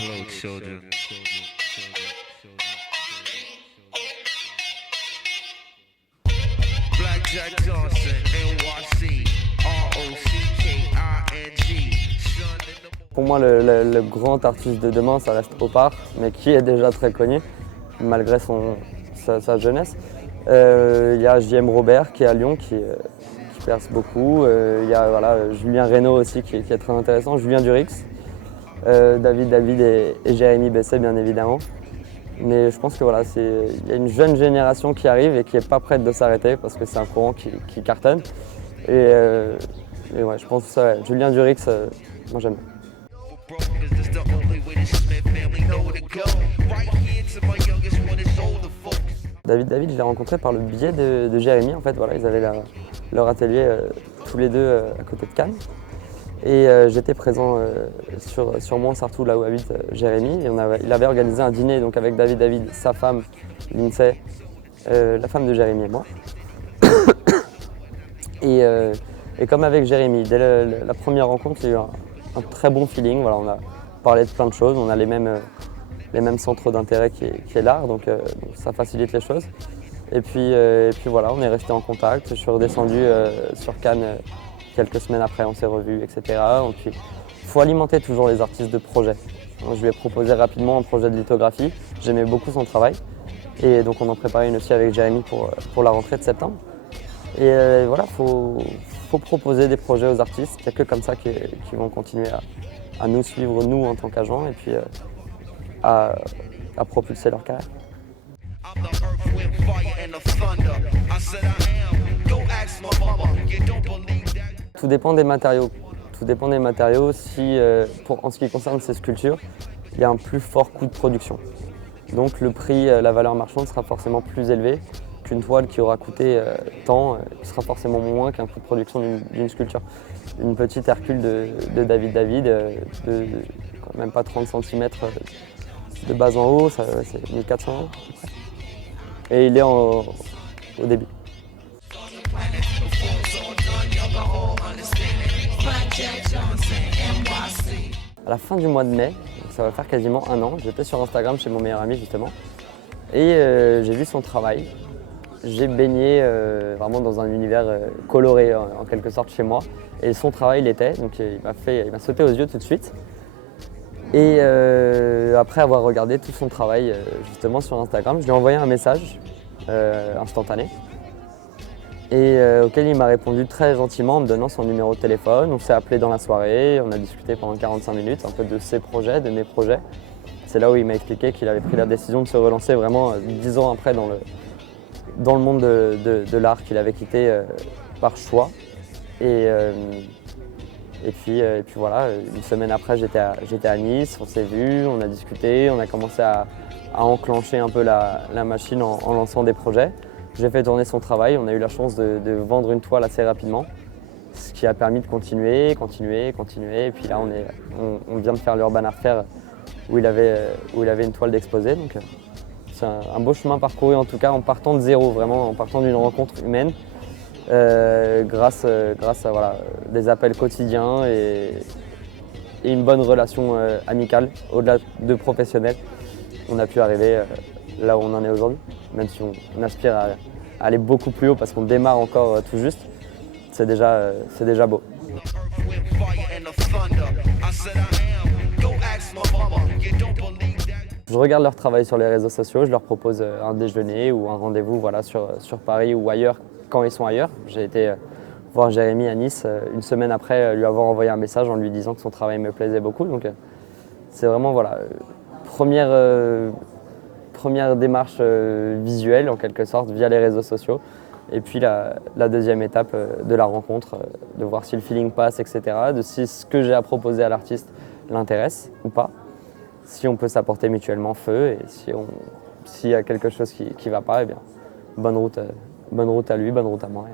Hello, children. Black Jack Johnson, NYC, ROCKING. Pour moi, le grand artiste de demain, ça reste Opar, mais qui est déjà très connu, malgré sa jeunesse. Il y a JM Robert qui est à Lyon, qui perce beaucoup. Il y a voilà, Julien Reynaud aussi qui est très intéressant, Julien Durix, David et Jérémy Besset bien évidemment. Mais je pense que voilà, il y a une jeune génération qui arrive et qui n'est pas prête de s'arrêter parce que c'est un courant qui cartonne. Et ouais, je pense que ça, ouais, Julien Durix, moi j'aime. David, je l'ai rencontré par le biais de Jérémy. En fait, voilà, ils avaient leur atelier tous les deux à côté de Cannes. Et j'étais présent sur Montsartou, là où habite Jérémy. Et il avait organisé un dîner donc, avec David, sa femme, Lindsay, la femme de Jérémy et moi. Et comme avec Jérémy, dès la première rencontre, il y a eu un très bon feeling. Voilà, on a parlé de plein de choses, on a les mêmes centres d'intérêt qui est l'art, donc ça facilite les choses. Et puis voilà, on est resté en contact. Je suis redescendu sur Cannes quelques semaines après, on s'est revus, etc. Il faut alimenter toujours les artistes de projet. Donc, je lui ai proposé rapidement un projet de lithographie. J'aimais beaucoup son travail. Et donc on en préparait une aussi avec Jérémy pour la rentrée de septembre. Et voilà, faut proposer des projets aux artistes. Il n'y a que comme ça qu'ils vont continuer à nous suivre, nous en tant qu'agents, et puis à propulser leur carrière. Tout dépend des matériaux. En ce qui concerne ces sculptures, il y a un plus fort coût de production. Donc le prix, la valeur marchande sera forcément plus élevée qu'une toile qui aura coûté tant, qui sera forcément moins qu'un coût de production d'une sculpture. Une petite Hercule de David, de même pas 30 cm de bas en haut, c'est 1400 € à peu près. Et il est au début. À la fin du mois de mai, ça va faire quasiment un an, j'étais sur Instagram chez mon meilleur ami justement, et j'ai vu son travail. J'ai baigné vraiment dans un univers coloré en quelque sorte chez moi, et son travail l'était, donc il m'a sauté aux yeux tout de suite. Et après avoir regardé tout son travail justement sur Instagram, je lui ai envoyé un message instantané, et auquel il m'a répondu très gentiment en me donnant son numéro de téléphone. On s'est appelé dans la soirée, on a discuté pendant 45 minutes un peu de ses projets, de mes projets. C'est là où il m'a expliqué qu'il avait pris la décision de se relancer vraiment 10 ans après dans le monde de l'art qu'il avait quitté par choix. Et puis voilà, une semaine après j'étais à Nice, on s'est vus, on a discuté, on a commencé à enclencher un peu la machine en lançant des projets. J'ai fait tourner son travail, on a eu la chance de vendre une toile assez rapidement, ce qui a permis de continuer. Et puis là on vient de faire l'Urban Art Fair où il avait une toile d'exposé. Donc c'est un beau chemin parcouru en tout cas, en partant de zéro, vraiment en partant d'une rencontre humaine, grâce à voilà, des appels quotidiens et une bonne relation amicale, au-delà de professionnelle. On a pu arriver là où on en est aujourd'hui, même si on aspire à aller beaucoup plus haut parce qu'on démarre encore tout juste, c'est déjà beau. Je regarde leur travail sur les réseaux sociaux, je leur propose un déjeuner ou un rendez-vous voilà, sur Paris ou ailleurs quand ils sont ailleurs. J'ai été voir Jérémy à Nice une semaine après lui avoir envoyé un message en lui disant que son travail me plaisait beaucoup. Donc c'est vraiment voilà, première démarche visuelle en quelque sorte via les réseaux sociaux. Et puis la deuxième étape de la rencontre, de voir si le feeling passe, etc. De si ce que j'ai à proposer à l'artiste l'intéresse ou pas. Si on peut s'apporter mutuellement feu et s'il y a quelque chose qui ne va pas, eh bien, bonne route à lui, bonne route à moi.